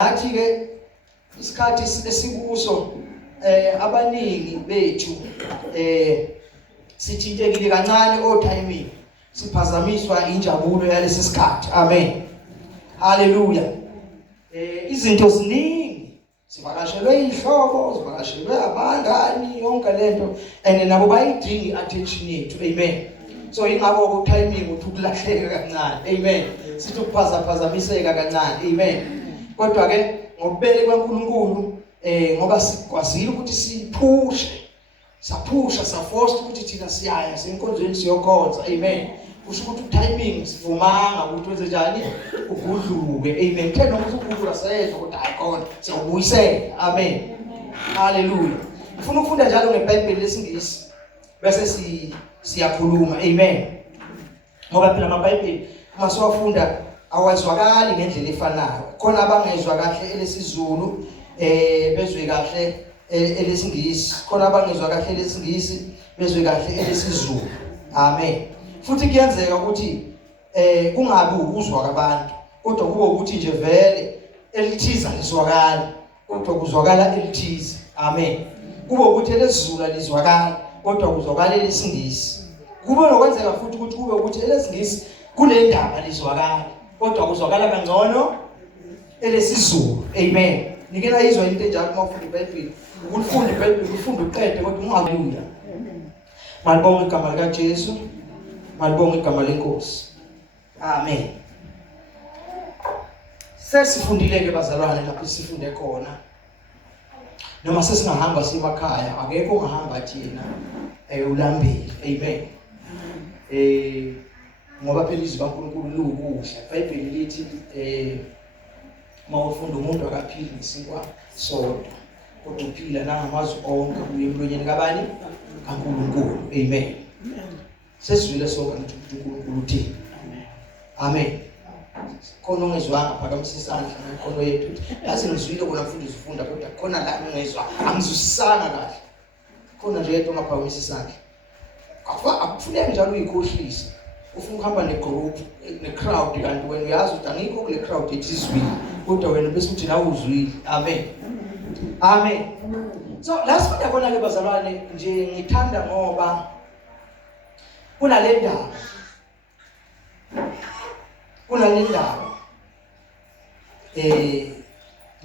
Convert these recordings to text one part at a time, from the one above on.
Athi ke isikhathi esikuso abaningi bethu sithintekile kancane o timing siphazamiswa injabulo yalesi sikhathi. Amen. Hallelujah. Izinto ziningi sivakashelwe ihlobo, sivakashelwe abangani, yonke lento and nabo bayidingi attention yethu. Amen. So ingakho ku timing uthi ukulahleka kancane. Amen. Sithi ukuphazamiseka kancane. Amen. Kodwa ke ngobele kwaNkulunkulu ngoba sikwazile ukuthi saphusha saforce ukuthi thina siyaya senkonzweni siyokhonza. Amen. Kusho ukuthi timing sivumanga ukuthi wenze njani ugudluke. Amen. Phela noma ukugudlula sezwe ukuthi hayikhona siyobuyisela. Amen. Hallelujah. Ngifuna ukufunda njalo ngeBhayibheli lesingisi bese siyakhuluma. Amen. Ngoba phela amaBhayibheli uma siwafunda awazwakali ngendlela efanayo. Khona abangezwa kahle elesizulu bezwe kahle elesingisi, khona abangezwa kahle elesingisi bezwe kahle elesizulu. Amen. Futhi kuyenzeka ukuthi kungabi ukuzwa kwabantu kodwa kube ukuthi nje vele elithiza lizwakala kodwa kuzwakala elithiza. Amen. Kube ukuthi elesizulu lizwakala kodwa kuzwakala elesingisi. Kube nokwenzeka futhi ukuthi kube ukuthi elesingisi kule ndaba lizwakala kodwa kuzwakala kangcono elesizulu. Amen. Nike nayizwa into enjalo uma ufunda iBhayibheli, ukufunda iBhayibheli ufunda uqede kodwa ungahaleluya. Malibonga igama lika Jesu, malibonga igama leNkosi. Amen. Sesifundile ke bazalwane lapho sifunde khona. Noma sesingahamba simakhaya, akekho ongahamba thina ulambile. Amen. Ngoba phela izwi kaNkulunkulu lukuhle. iBhayibheli lithi mawufunda umuntu akaphili ngesinkwa sodwa kodwa uphila nangamazwi onke kuye emlonyeni kabani kaNkulunkulu. Amen. Sesizwile sonke ukuthi uNkulunkulu uthini. Amen. Khona ongezwanga phakamisa isandla ngekhono yethu. Yazi ngizwile bona mfundisi ufunda kodwa khona la ngezwa angizwisisanga kahle. Khona nje yedwa ongaphakamisa isandla. Akufuneki njalo uyikhohlisa. Ufuna ukuhamba negroup necrowd kanti wena uyazi ukuthi angikho kule crowd ethizwile kodwa wena bese uthi nawe uzwile. Amen. Amen. So last one yabona ke bazalwane nje ngithanda ngoba kunale ndaba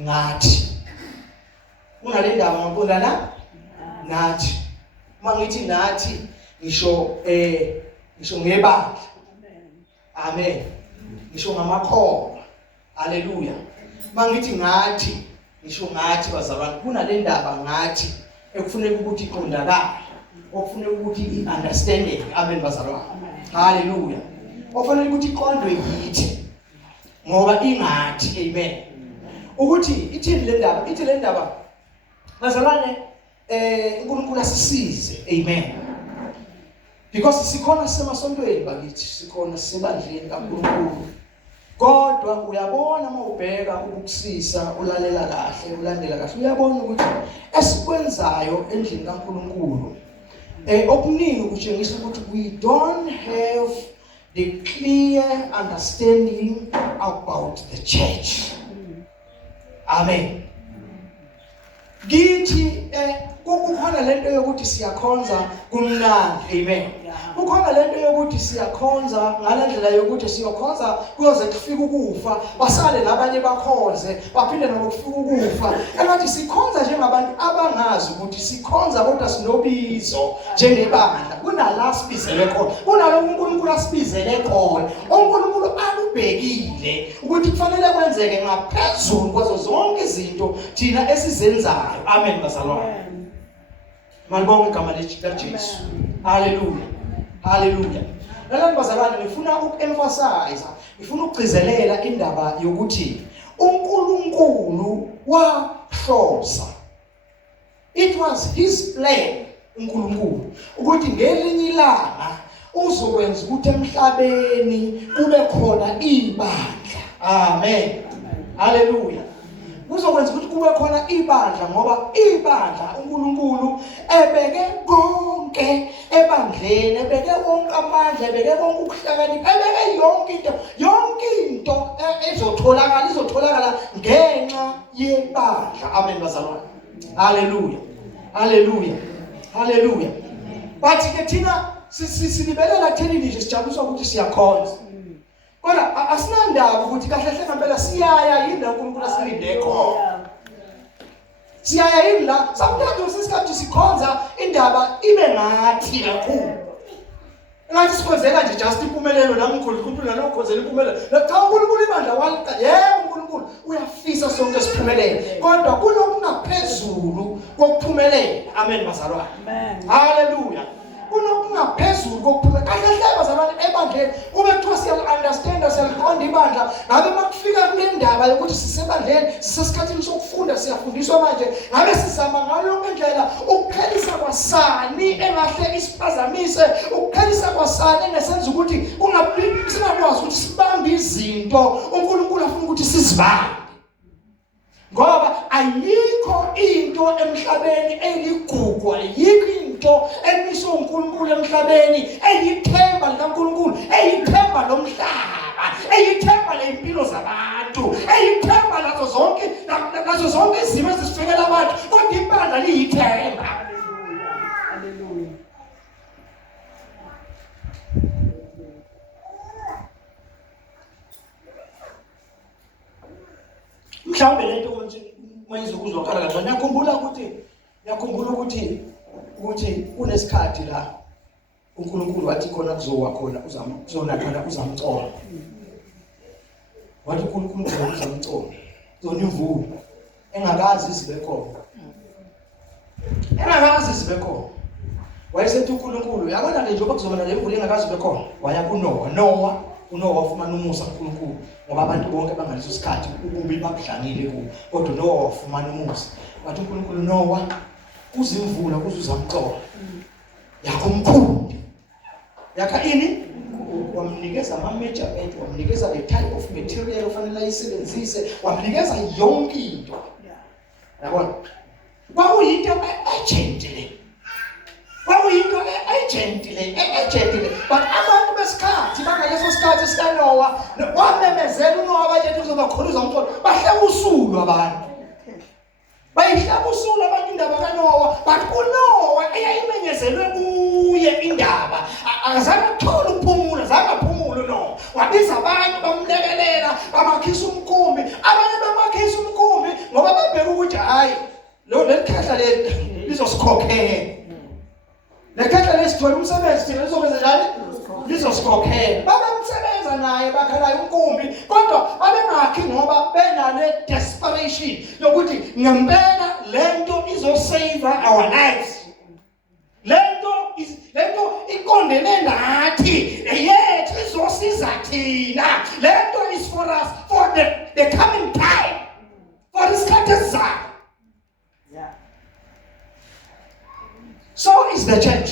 ngathi kunale ndaba ngibona nathi mangithi nathi ngisho ngebandla. Amen. Ngisho ngamakhoba. Hallelujah. Mangithi ngathi ngisho ngathi bazalwane kunale ndaba ngathi ekufuneka ukuthi iqondakala, okufuneka ukuthi iunderstanding. Amen bazalwane. Hallelujah. Okufanele ukuthi iqondwe yithi ngoba ingathi. Amen. Ukuthi ithini le ndaba bazalwane uNkulunkulu asisize. Amen. Because sikhona semasontweni bakithi, sikhona sebandleni kaNkulunkulu. Kodwa uyabona mawubheka ukukusisa, ulalela kahle, ulandela kahle, uyabona ukuthi esikwenzayo endlini kaNkulunkulu okuningi kutshengisa ukuthi we don't have the clear understanding about the church. Amen. Githi kukhona lento yokuthi siyakhonza kumnandi. Amen. Kukhona lento yokuthi siyakhonza ngalendlela yokuthi siyokhonza kuyoze kufike ukufa, basale nabanye bakhonze, baphinde nokufika ukufa. Engathi sikhonza njengabantu abangazi ukuthi sikhonza kodwa sinobizo njengebandla. Kunala sibizele khona. Kunalo uNkulunkulu asibizele khona. uNkulunkulu alubhekile ukuthi kufanele kwenzeke ngaphezulu kwazo zonke izinto thina esizenzayo. Amen bazalwane. Malibonga igama likaJesu. Hallelujah. Hallelujah. Lalani bazalwane ngifuna ukuemphasize, ngifuna ukugcizelela indaba yokuthi uNkulunkulu wahlosa. It was his plan uNkulunkulu ukuthi ngelinye ilanga uzokwenza ukuthi emhlabeni kube khona ibandla. Amen. Hallelujah. kuzokwenza ukuthi kube khona ibandla, ngoba ibandla uNkulunkulu ebeke konke ebandleni, ebeke konke amandla, ebeke konke ukuhlakanipha, ebeke yonke into izotholakala ngenxa yebandla. Amen bazalwane. Haleluya. Haleluya. Haleluya. Bathi ke thina silibelela kutheni nje sijabuliswa ukuthi siyakhonza. Kodwa asinandaba ukuthi kahle hle ngempela siyaya yini la uNkulunkulu asilinde khona. Siyaya yini la sometimes isikhathi sikhonza indaba ibe ngathi kakhulu. Ngathi sikhonzela nje just impumelelo la uNkulunkulu nalokhonzela impumelelo. Cha uNkulunkulu ibandla waliqa. Yebo uNkulunkulu uyafisa sonke siphumelele. Kodwa kunokungaphezulu kokuphumelela. Amen bazalwane. Amen. Haleluya. Kunokungaphezulu kokuphumelela. Kahle hle bazalwane ebandleni ube kuthiwa siya-understand siyaliqonda ibandla. Ngabe makufika kule ndaba yokuthi sisebandleni sisesikhathini sokufunda siyafundiswa manje, ngabe sizama ngayo yonke indlela ukuphelisa kwasani engahle isiphazamise, ukuphelisa kwasani engesenza ukuthi singakwazi ukuthi sibambe izinto uNkulunkulu afuna ukuthi sizibambe. Ngoba ayikho into emhlabeni eligugu, ayikho into emiswe uNkulunkulu emhlabeni eyithemba likaNkulunkulu, eyithemba lomhlaba, eyithemba lempilo zabantu, eyithemba nazo zonke izimo ezisifikela abantu, kodwa ibandla liyithemba. Haleluya. Mhlawumbe lento manje ukuzwakala kancane. Ngiyakhumbula ukuthi kunesikhathi la uNkulunkulu wathi khona kuzowa khona uzamcola. Wathi uNkulunkulu uzamcola. Uzonivuka engakazi sibe khona. Wayesethi uNkulunkulu yabona nje njengoba kuzoba nemvula engakazi sibe khona. Waya kuNowa. uNowa wafumana umusa kuNkulunkulu ngoba abantu bonke bangaleso sikhathi ububi babudlangile kubo, kodwa uNowa wafumana umusa. Wathi uNkulunkulu, Nowa, kuzimvula kuzuzamxola yakho umkhulu yakha ini, wamnikeza ama-measurement, wamnikeza the type of material ofanele ayisebenzise, wamnikeza yonke into. Yabona, kwakuyinto e-agent le, but abantu besikhathi bangaleso sikhathi sikaNowa wamemezela uNowa bayethi uzoba khona uzamxola, bahleka usulu abantu. Bayihlaba usulu abantu indaba kaNowa, but uNowa eyayimenyezelwe kuye indaba azange athole ukuphumula, zangaphumula uNowa. Wabiza abantu bamlekelela, bamakhisa umkhumbi, abanye bamakhisa umkhumbi ngoba babheka ukuthi hayi lelikhahla leli lizosikhokhela. Lekhahla lesithola umsebenzi thina lizokwenza njani? Lizosikhokhela. Babemsebenza naye bakhalayo umkhumbi, kodwa babengakhi ngoba benale desperation yokuthi ngempela lento izosave our lives. Lento ikondene nathi, yethu izosiza thina. Lento is for us for the coming time, for isikhathi esizayo. So is the church.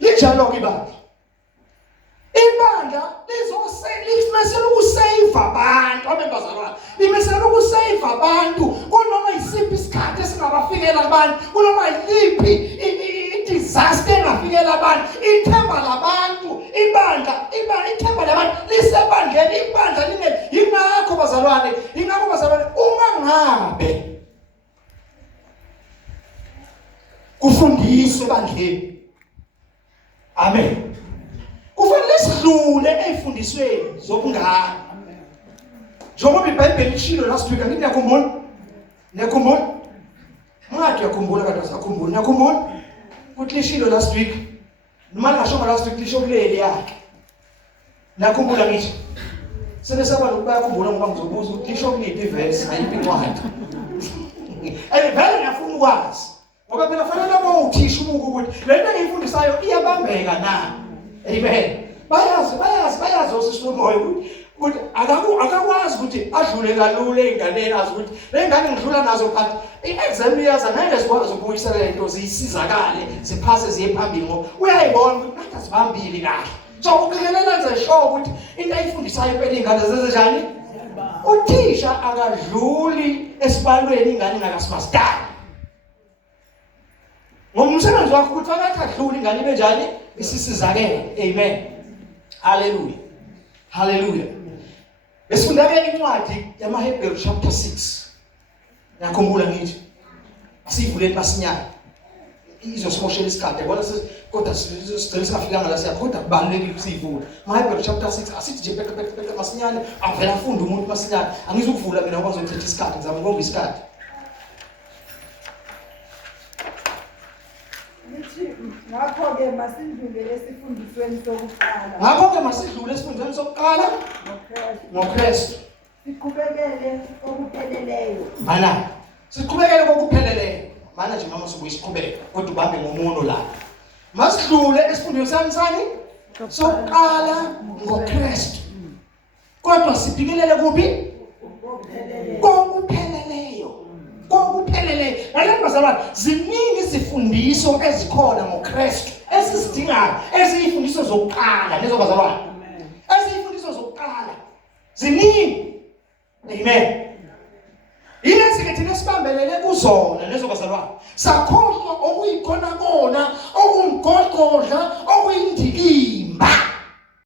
Lijalo ibandla. Ibandla limesela ukusave abantu, abantwana. Limesela ukusave abantu. Kunoma isiphi isikhathi esingabafikela abantu, kunoma yiphi disaster engafikela abantu, ithemba labantu, ithemba labantu lisebandleni. Ibandla yingakho bazalwane, uma ngabe kufundiswe ebandleni, amen, kufanele sidlule ezifundisweni zobungane. Njengoba iBhayibheli lishilo last week, angithi niyakhumbula? Ngathi uyakhumbula kade usakhumbula. Niyakhumbula ukuthi lishilo last week, noma ngasho last week lisho kuleli yakhe. Niyakhumbula ngithi? Sebesaba lokubakhumbula ngoba ngizobuza ukuthi lisho kuliphi iverse, ayiphi incwadi. Vele ngiyafuna ukwazi. Ngoba phela fanele uthisha umuku ukuthi lento engiyifundisayo iyabambeka na. Amen. Bayazi osisimoyo ukuthi akakwazi ukuthi adlule kalula einganeni, azi ukuthi le ngane ngidlula nazo but i-exam yaza ngeke sikwazi ukubuyisela lento zisizakale ziphase ziye phambili ngoba uyayibona ukuthi nathi asibambile kahle. So ukuqikelela nje show ukuthi into ayifundisayo phela ingane zenze njani? uthisha akadluli esibalweni ingane ingakasimastari. Ngomsebenzi wakho ukuthi akadluli ingane ibe njani isisizakele. Amen. Hallelujah. Hallelujah. Esifunda ke incwadi yamaHebheru chapter 6. Ngiyakhumbula ngithi asivuleni basinyana. Izosimoshela isikhathi yabona kodwa sigcina singafikanga la siyakhoda kubalulekile usivula. MaHebheru chapter 6 asithi nje phela masinyane avela afunda umuntu masinyane. Angizukuvula mina ukwazi ukuthetha isikhathi ngizama ukonga isikhathi. Ngakho-ke masidlule esifundisweni sokuqala. Ngakho-ke masidlule esifundisweni sokuqala ngoKristu. Siqhubekele okupheleleyo. Mana siqhubekele kokupheleleyo. Mana nje mama sokuyiqhubeka kodwa ubambe ngomuno la. Masidlule esifundisweni sani sokuqala ngoKristu. Kodwa sibhikelele kuphi? Kokupheleleyo. Kokupheleleyo. Ngale bazalwane ziningi izifundiso ezikhona ngoKristu esisidingayo eziyifundiso zokuqala lezo bazalwane. Eziyifundiso zokuqala ziningi. Amen. Yilezi ke thina sibambelele kuzona lezo bazalwane. Sakhohlwa okuyikhona kona